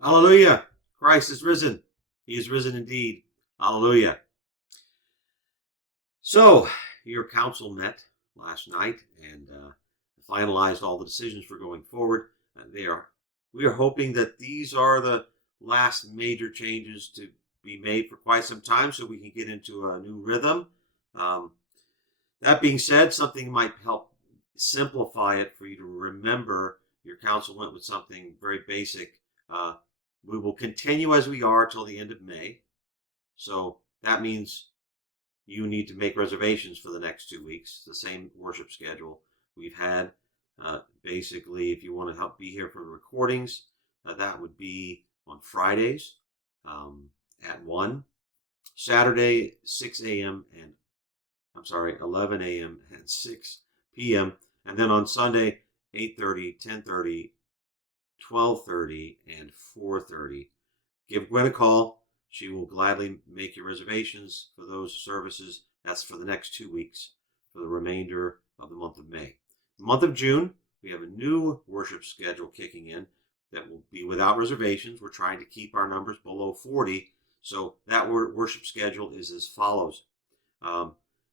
Hallelujah. Christ is risen. He is risen indeed. Hallelujah. So, your council met last night and finalized all the decisions for going forward. We are hoping that these are the last major changes to be made for quite some time so we can get into a new rhythm. Um, that being said, something might help simplify it for you to remember. Your council went with something very basic. Uh, we will continue as we are till the end of May. So that means you need to make reservations for the next 2 weeks, the same worship schedule we've had. Basically, if you want to help be here for the recordings, that would be on Fridays at 1, Saturday 6 a.m. and 11 a.m. and 6 p.m. And then on Sunday 8:30, 10:30, 12:30, and 4:30. Give Gwen a call. She will gladly make your reservations for those services. That's for the next 2 weeks, for the remainder of the month of May. The month of June, we have a new worship schedule kicking in that will be without reservations. We're trying to keep our numbers below 40. So that worship schedule is as follows.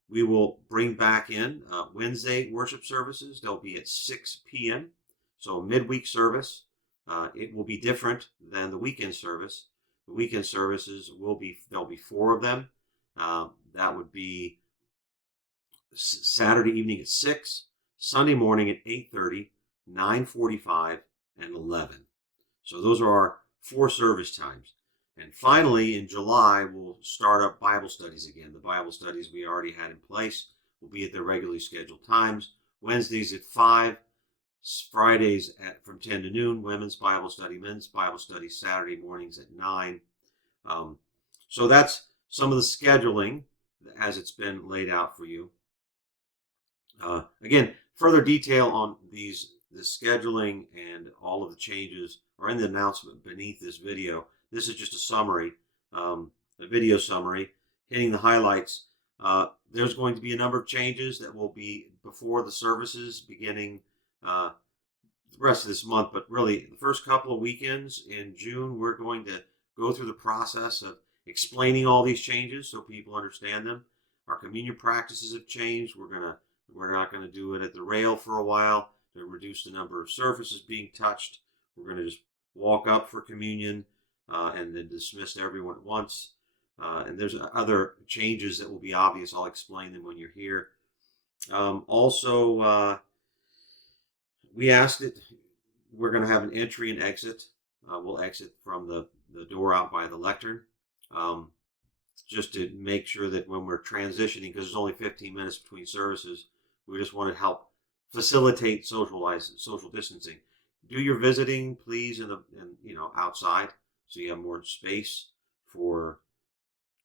We will bring back in Wednesday worship services. They'll be at 6 p.m. So midweek service. It will be different than the weekend service. The weekend services there'll be 4 of them. That would be Saturday evening at 6, Sunday morning at 8:30, 9:45, and 11. So those are our 4 service times. And finally, in July, we'll start up Bible studies again. The Bible studies we already had in place will be at their regularly scheduled times. Wednesdays at 5, Fridays from 10 to noon, women's Bible study, men's Bible study, Saturday mornings at 9. So that's some of the scheduling as it's been laid out for you. Again, further detail on the scheduling and all of the changes are in the announcement beneath this video. This is just a summary, a video summary, hitting the highlights. There's going to be a number of changes that will be before the services beginning the rest of this month, but really the first couple of weekends in June, we're going to go through the process of explaining all these changes so people understand them. Our communion practices have changed. We're not going to do it at the rail for a while to reduce the number of surfaces being touched. We're going to just walk up for communion and then dismiss everyone at once. And there's other changes that will be obvious. I'll explain them when you're here. We asked it, we're going to have an entry and exit. We'll exit from the door out by the lectern. Just to make sure that when we're transitioning, because there's only 15 minutes between services, we just want to help facilitate social distancing. Do your visiting, please, outside, so you have more space for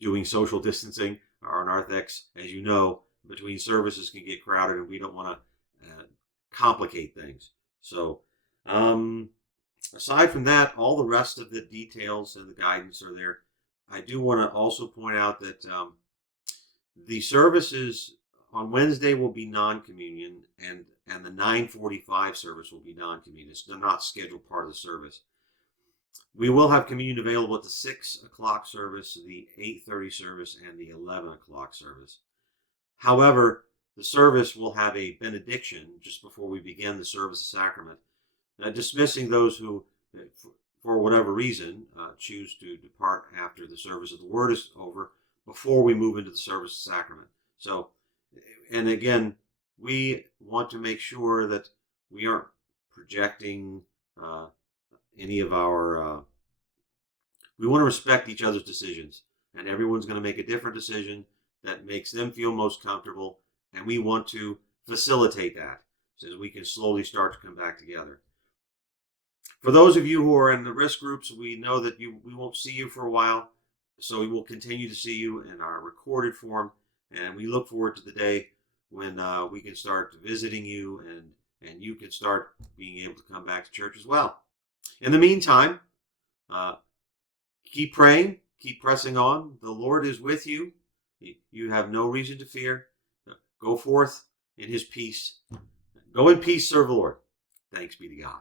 doing social distancing. Our narthex, as you know, between services can get crowded, and we don't want to complicate things. So, aside from that, all the rest of the details and the guidance are there. I do want to also point out that the services on Wednesday will be non-communion, and the 9:45 service will be non-communion. They're not scheduled part of the service. We will have communion available at the 6 o'clock service, the 8:30 service, and the 11 o'clock service. However, the service will have a benediction just before we begin the service of sacrament, dismissing those who, for whatever reason, choose to depart after the service of the word is over before we move into the service of sacrament. So, and again, we want to make sure that we aren't projecting any of our, we want to respect each other's decisions, and everyone's going to make a different decision that makes them feel most comfortable, and we want to facilitate that so we can slowly start to come back together. For those of you who are in the risk groups, we know that we won't see you for a while, so we will continue to see you in our recorded form, and we look forward to the day when we can start visiting you and you can start being able to come back to church as well. In the meantime, keep praying, keep pressing on. The Lord is with you. You have no reason to fear. Go forth in his peace. Go in peace, serve the Lord. Thanks be to God.